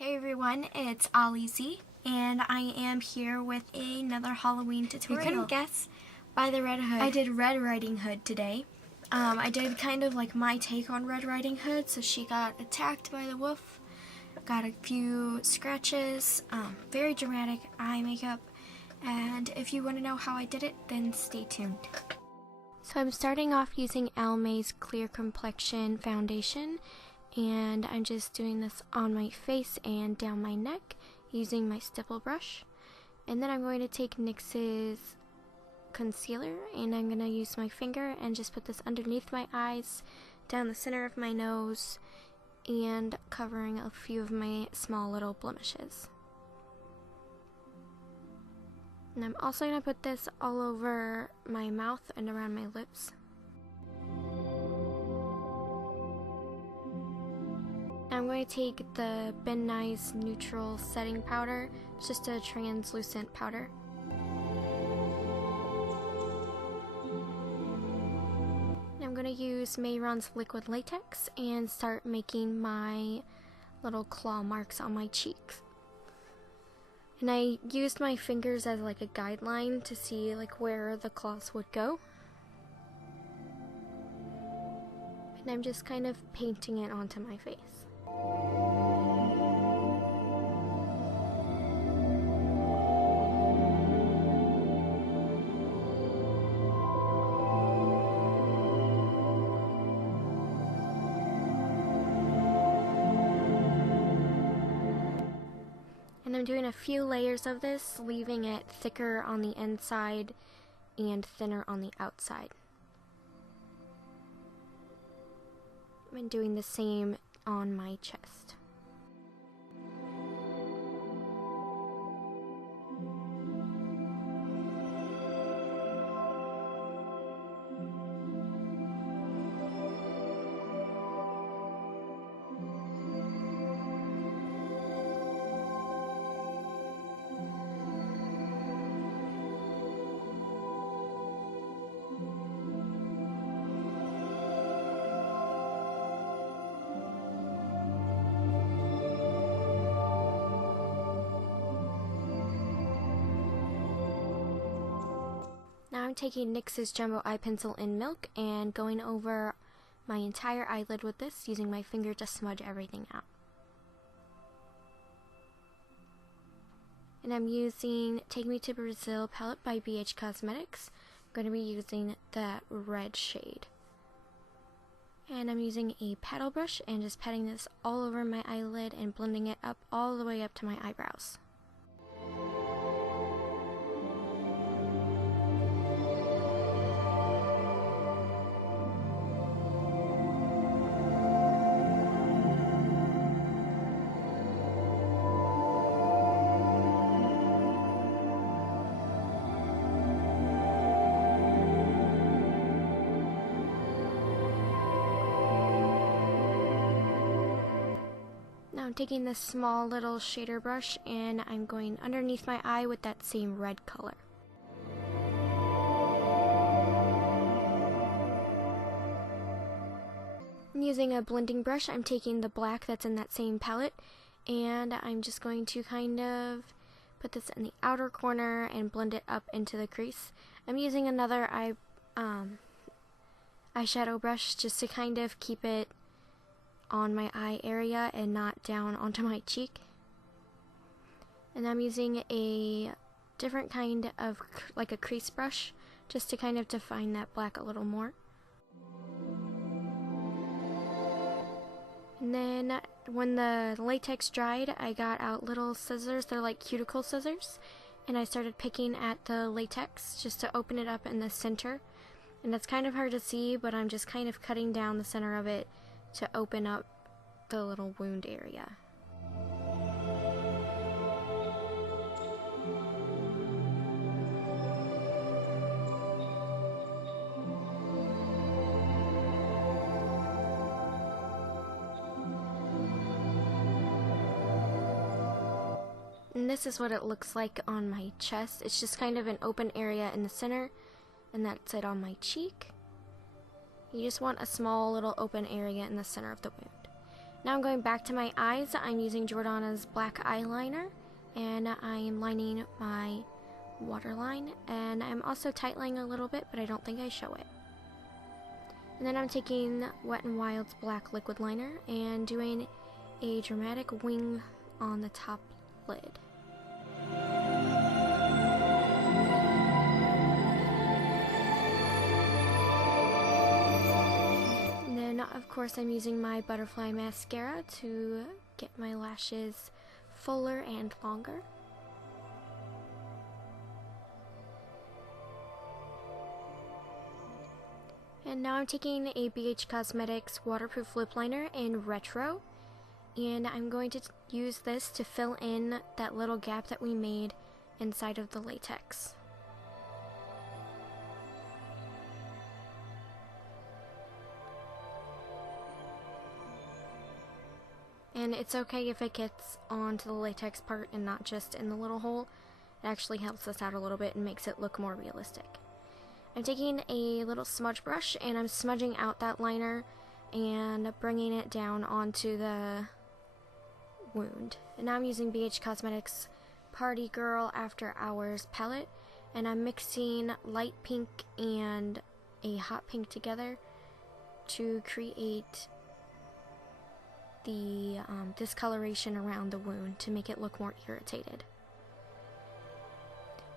Hey everyone, it's Olly Z, and I am here with another Halloween tutorial. You couldn't guess by the Red Hood. I did Red Riding Hood today. I did kind of like my take on Red Riding Hood. So she got attacked by the wolf, got a few scratches, very dramatic eye makeup, and if you want to know how I did it, then stay tuned. So I'm starting off using Almay's Clear Complexion Foundation, and I'm just doing this on my face and down my neck using my stipple brush. And then I'm going to take NYX's concealer and I'm going to use my finger and just put this underneath my eyes, down the center of my nose, and covering a few of my small little blemishes. And I'm also going to put this all over my mouth and around my lips. I'm going to take the Ben Nye's Neutral Setting Powder. It's just a translucent powder. I'm going to use Mehron's Liquid Latex and start making my little claw marks on my cheeks. And I used my fingers as like a guideline to see like where the claws would go. And I'm just kind of painting it onto my face. And I'm doing a few layers of this, leaving it thicker on the inside and thinner on the outside. I'm doing the same on my chest. Now I'm taking NYX's Jumbo Eye Pencil in Milk and going over my entire eyelid with this, using my finger to smudge everything out. And I'm using Take Me to Brazil palette by Beige Cosmetics. I'm going to be using that red shade. And I'm using a paddle brush and just patting this all over my eyelid and blending it up all the way up to my eyebrows. Now I'm taking this small little shader brush and I'm going underneath my eye with that same red color. I'm using a blending brush. I'm taking the black that's in that same palette and I'm just going to kind of put this in the outer corner and blend it up into the crease. I'm using another eyeshadow brush just to kind of keep it on my eye area and not down onto my cheek. And I'm using a different kind of like a crease brush just to kind of define that black a little more. And then when the latex dried, I got out little scissors. They're like cuticle scissors, and I started picking at the latex just to open it up in the center. And it's kind of hard to see, but I'm just kind of cutting down the center of it to open up the little wound area. And this is what it looks like on my chest. It's just kind of an open area in the center, and that's it on my cheek. You just want a small little open area in the center of the wound. Now I'm going back to my eyes. I'm using Jordana's black eyeliner, and I am lining my waterline, and I'm also tightening a little bit, but I don't think I show it. And then I'm taking Wet n Wild's black liquid liner and doing a dramatic wing on the top lid. And then of course I'm using my butterfly mascara to get my lashes fuller and longer. And now I'm taking a Beige Cosmetics waterproof lip liner in Retro, and I'm going to use this to fill in that little gap that we made inside of the latex. And it's okay if it gets onto the latex part and not just in the little hole. It actually helps us out a little bit and makes it look more realistic. I'm taking a little smudge brush and I'm smudging out that liner and bringing it down onto the wound. And now I'm using BH Cosmetics Party Girl After Hours palette, and I'm mixing light pink and a hot pink together to create the discoloration around the wound to make it look more irritated.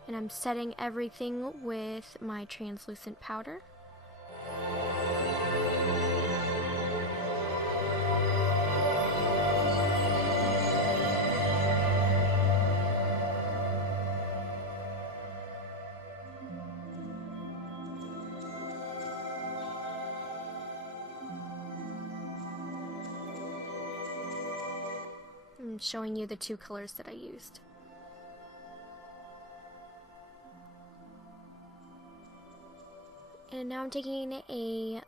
And I'm setting everything with my translucent powder. I'm showing you the two colors that I used. And now I'm taking a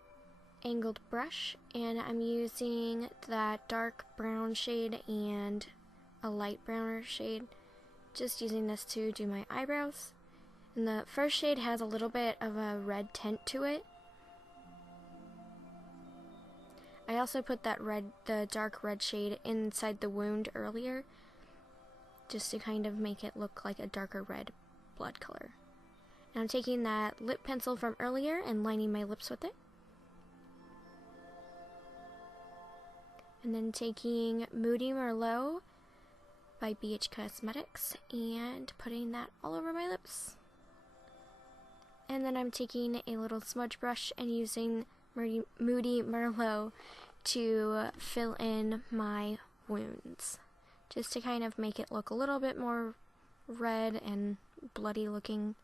angled brush and I'm using that dark brown shade and a light browner shade. Just using this to do my eyebrows. And the first shade has a little bit of a red tint to it. I also put the dark red shade inside the wound earlier, just to kind of make it look like a darker red blood color. And I'm taking that lip pencil from earlier and lining my lips with it. And then taking Moody Merlot by BH Cosmetics and putting that all over my lips. And then I'm taking a little smudge brush and using Moody Merlot to fill in my wounds, just to kind of make it look a little bit more red and bloody looking.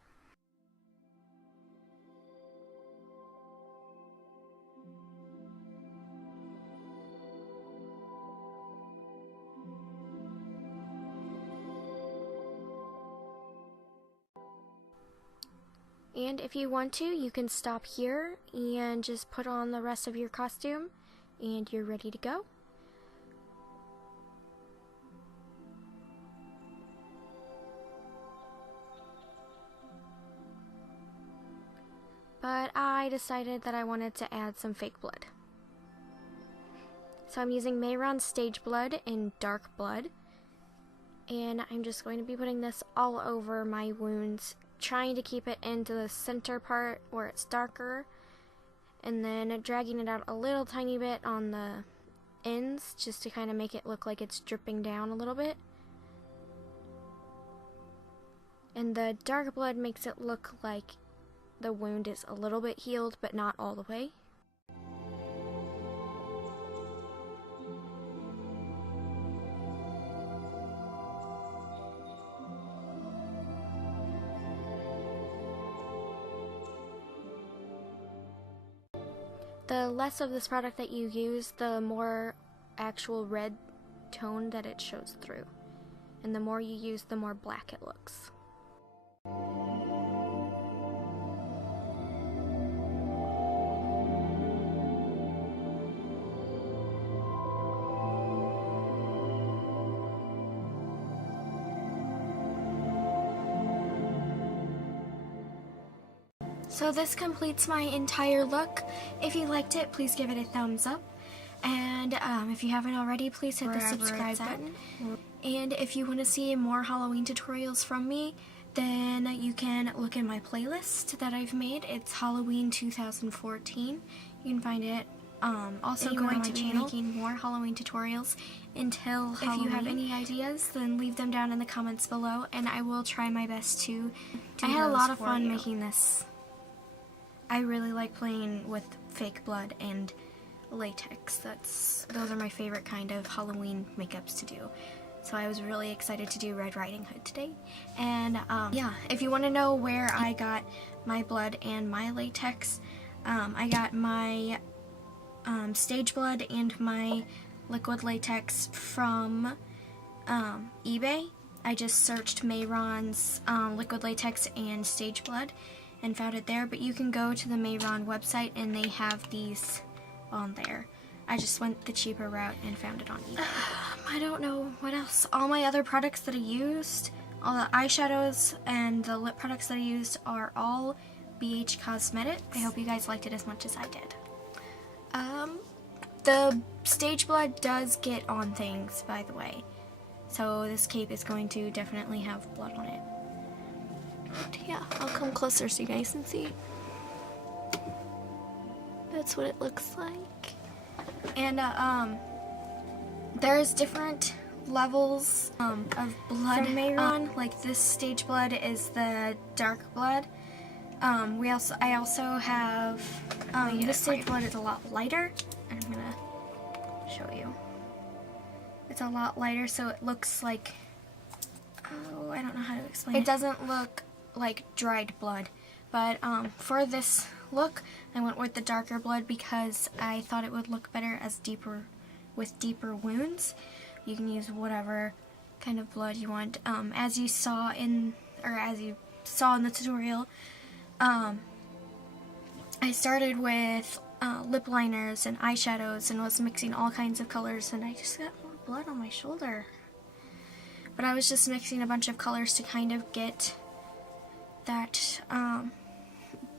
And if you want to, you can stop here and just put on the rest of your costume and you're ready to go. But I decided that I wanted to add some fake blood. So I'm using Mehron Stage Blood in Dark Blood. And I'm just going to be putting this all over my wounds, trying to keep it into the center part where it's darker, and then dragging it out a little tiny bit on the ends just to kind of make it look like it's dripping down a little bit. And the dark blood makes it look like the wound is a little bit healed, but not all the way. The less of this product that you use, the more actual red tone that it shows through. And the more you use, the more black it looks. So this completes my entire look. If you liked it, please give it a thumbs up. And if you haven't already, please hit the subscribe button. And if you want to see more Halloween tutorials from me, then you can look in my playlist that I've made. It's Halloween 2014. You can find it. Also going to be making more Halloween tutorials until Halloween. If you have any ideas, then leave them down in the comments below, and I will try my best to do those. I had a lot of fun making this. I really like playing with fake blood and latex. Those are my favorite kind of Halloween makeups to do. So I was really excited to do Red Riding Hood today. And yeah, if you want to know where I got my blood and my latex, I got my stage blood and my liquid latex from eBay. I just searched Mehron's liquid latex and stage blood and found it there, but you can go to the Mehron website and they have these on there. I just went the cheaper route and found it on eBay. I don't know what else. All my other products that I used, all the eyeshadows and the lip products that I used are all Beige Cosmetics. I hope you guys liked it as much as I did. The stage blood does get on things, by the way. So this cape is going to definitely have blood on it. But yeah, I'll come closer so you guys can see. That's what it looks like. And there's different levels of blood from Mehron. Like this stage blood is the dark blood. I also have this stage blood is a lot lighter. And I'm gonna show you. It's a lot lighter, so it looks like, oh, I don't know how to explain it. It doesn't look like dried blood, but for this look, I went with the darker blood because I thought it would look better as with deeper wounds. You can use whatever kind of blood you want. As you saw in the tutorial, I started with lip liners and eyeshadows and was mixing all kinds of colors, and I just got more blood on my shoulder. But I was just mixing a bunch of colors to kind of get that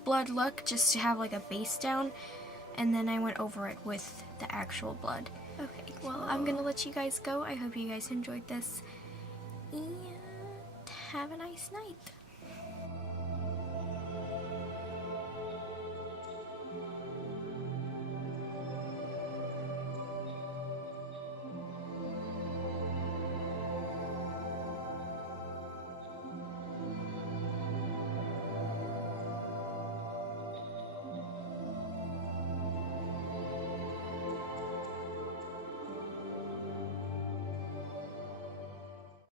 blood look, just to have like a base down, and then I went over it with the actual blood. Okay, well, I'm gonna let you guys go. I hope you guys enjoyed this, and have a nice night.